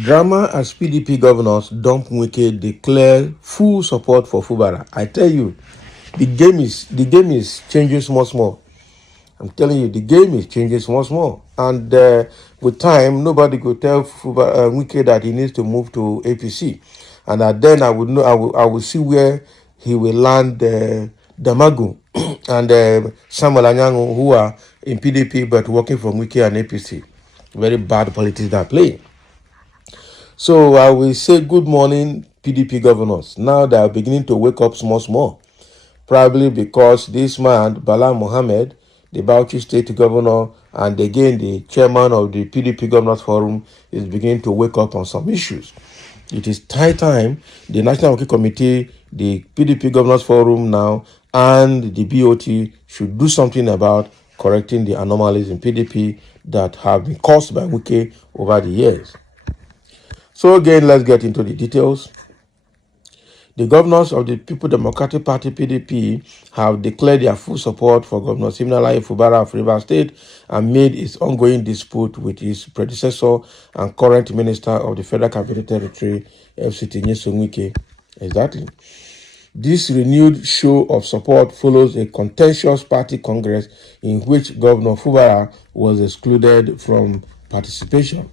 Drama as PDP governors dump Wike declare full support for Fubara. I tell you, the game is changing small. I'm telling you, the game is changing small. And with time, nobody could tell Wike that he needs to move to APC. And then I would know, I will see where he will land Damagu and Samuel Anyango, who are in PDP but working for Wike and APC. Very bad politics that play. So I will say good morning, PDP governors. Now they are beginning to wake up small. Probably because this man, Bala Mohammed, the Bauchi State Governor, and again the chairman of the PDP Governors Forum, is beginning to wake up on some issues. It is high time the National Working Committee, the PDP Governors Forum now, and the BOT should do something about correcting the anomalies in PDP that have been caused by Wike over the years. So again, let's get into the details. The governors of the People Democratic Party (PDP) have declared their full support for Governor Siminalayi Fubara of Rivers State amid its ongoing dispute with his predecessor and current Minister of the Federal Capital Territory, FCT Nyesom Wike. Exactly. This renewed show of support follows a contentious party congress in which Governor Fubara was excluded from participation.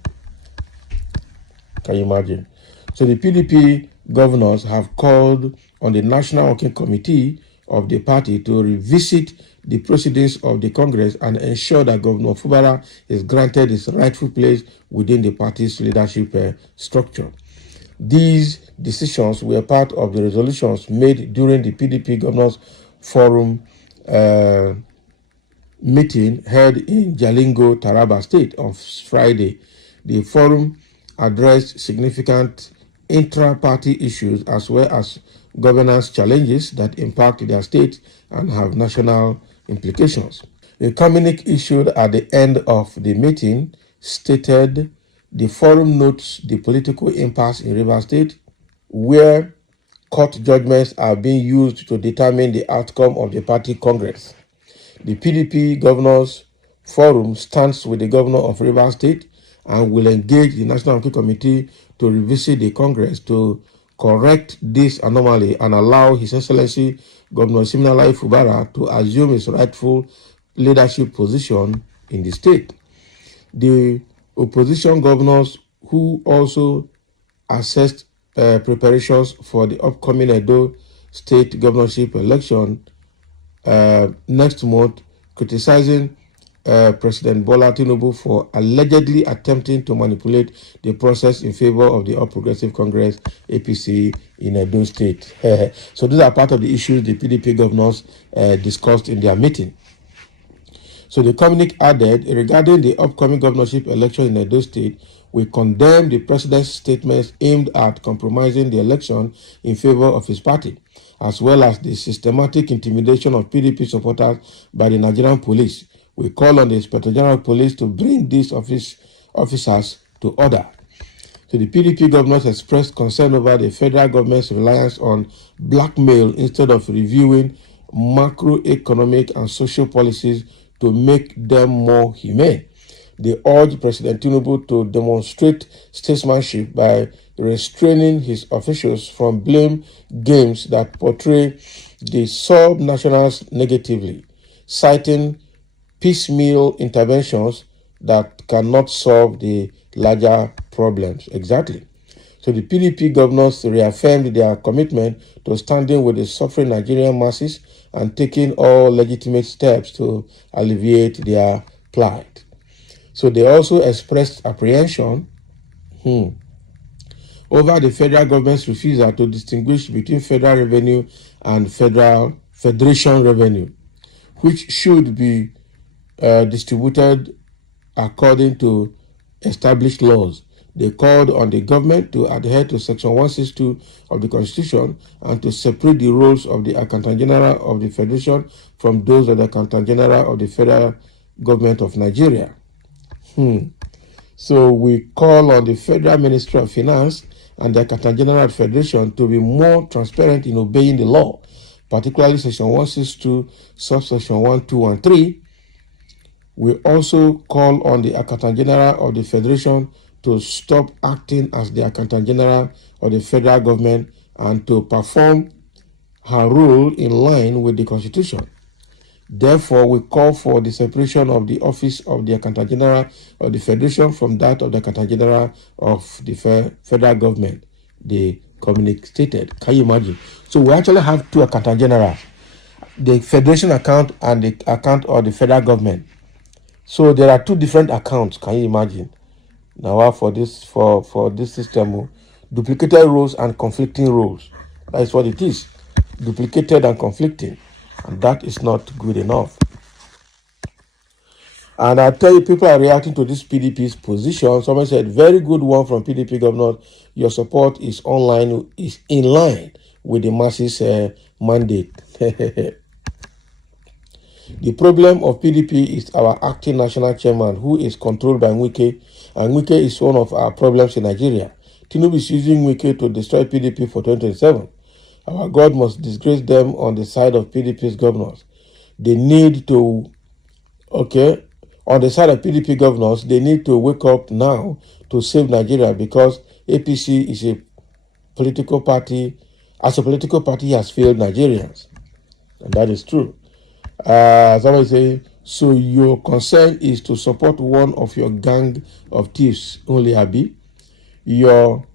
Can you imagine? So the PDP governors have called on the National Working Committee of the party to revisit the proceedings of the Congress and ensure that Governor Fubara is granted his rightful place within the party's leadership structure. These decisions were part of the resolutions made during the PDP Governors Forum meeting held in Jalingo, Taraba State on Friday. The forum addressed significant intra-party issues as well as governance challenges that impact their state and have national implications. The communique issued at the end of the meeting stated the forum notes the political impasse in Rivers State, where court judgments are being used to determine the outcome of the party congress. The PDP Governors Forum stands with the Governor of Rivers State and will engage the National Working Committee to revisit the Congress to correct this anomaly and allow His Excellency Governor Siminalayi Fubara to assume his rightful leadership position in the state. The opposition governors, who also assessed preparations for the upcoming Edo State governorship election next month, criticizing President Bola Tinubu for allegedly attempting to manipulate the process in favor of the All Progressive Congress (APC) in Edo State. So these are part of the issues the PDP governors discussed in their meeting. So the communique added, regarding the upcoming governorship election in Edo State, we condemn the president's statements aimed at compromising the election in favor of his party, as well as the systematic intimidation of PDP supporters by the Nigerian police. We call on the Inspector General of Police to bring these officers to order. So the PDP governors expressed concern over the federal government's reliance on blackmail instead of reviewing macroeconomic and social policies to make them more humane. They urged President Tinubu to demonstrate statesmanship by restraining his officials from blame games that portray the sub-nationals negatively, citing piecemeal interventions that cannot solve the larger problems. Exactly. So the PDP governors reaffirmed their commitment to standing with the suffering Nigerian masses and taking all legitimate steps to alleviate their plight. So they also expressed apprehension over the federal government's refusal to distinguish between federal revenue and federation revenue, which should be distributed according to established laws. They called on the government to adhere to Section 162 of the Constitution and to separate the roles of the Accountant General of the Federation from those of the Accountant General of the Federal Government of Nigeria. So we call on the Federal Ministry of Finance and the Accountant General of the Federation to be more transparent in obeying the law, particularly Section 162, subsection 1, 2, and 3. We also call on the Accountant General of the Federation to stop acting as the Accountant General of the federal government and to perform her role in line with the Constitution. Therefore, we call for the separation of the office of the Accountant General of the Federation from that of the Accountant General of the federal government. They communicated. Can you imagine? So we actually have two Accountant Generals, the Federation account and the account of the federal government. So there are two different accounts. Can you imagine? Now for this system, duplicated roles and conflicting roles. That is what it is. Duplicated and conflicting. And that is not good enough. And I tell you, people are reacting to this PDP's position. Someone said, very good one from PDP governor. Your support is in line with the masses mandate. The problem of PDP is our acting national chairman, who is controlled by Wike, and Wike is one of our problems in Nigeria. Tinubu is using Wike to destroy PDP for 2027. Our God must disgrace them on the side of PDP's governors. They need to, on the side of PDP governors, they need to wake up now to save Nigeria, because APC is a political party. As a political party, has failed Nigerians. And that is true. Somebody say, so your concern is to support one of your gang of thieves only, Abi? Your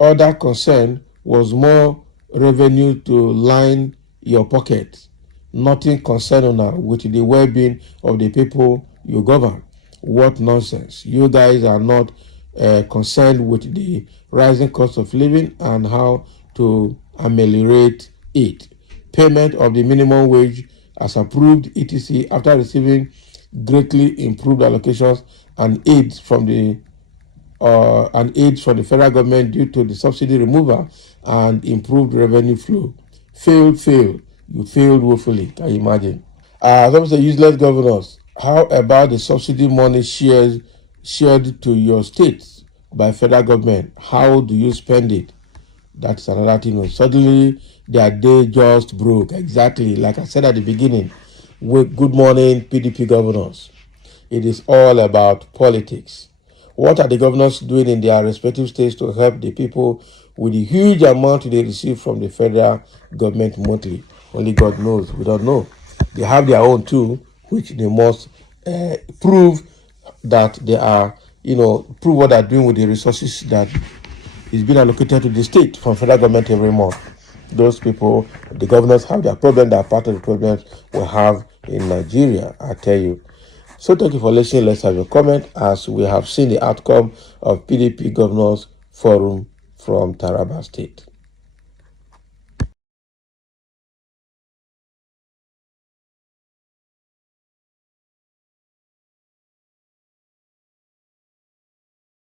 other concern was more revenue to line your pocket. Nothing concerning now with the well-being of the people you govern. What nonsense. You guys are not concerned with the rising cost of living and how to ameliorate it. Payment of the minimum wage as approved, etc., after receiving greatly improved allocations and aids from the federal government due to the subsidy removal and improved revenue flow. Failed. You failed woefully. Can you imagine? Some say useless governors. How about the subsidy money shared to your states by federal government? How do you spend it? That's another thing. Suddenly, their day just broke. Exactly. Like I said at the beginning, good morning, PDP governors. It is all about politics. What are the governors doing in their respective states to help the people with the huge amount they receive from the federal government monthly? Only God knows. We don't know. They have their own too, which they must prove that they are, prove what they're doing with the resources that is being allocated to the state from federal government every month. Those people, the governors have their problem. They are part of the problems we have in Nigeria, I tell you. So thank you for listening. Let's have a comment as we have seen the outcome of PDP Governors Forum from Taraba State.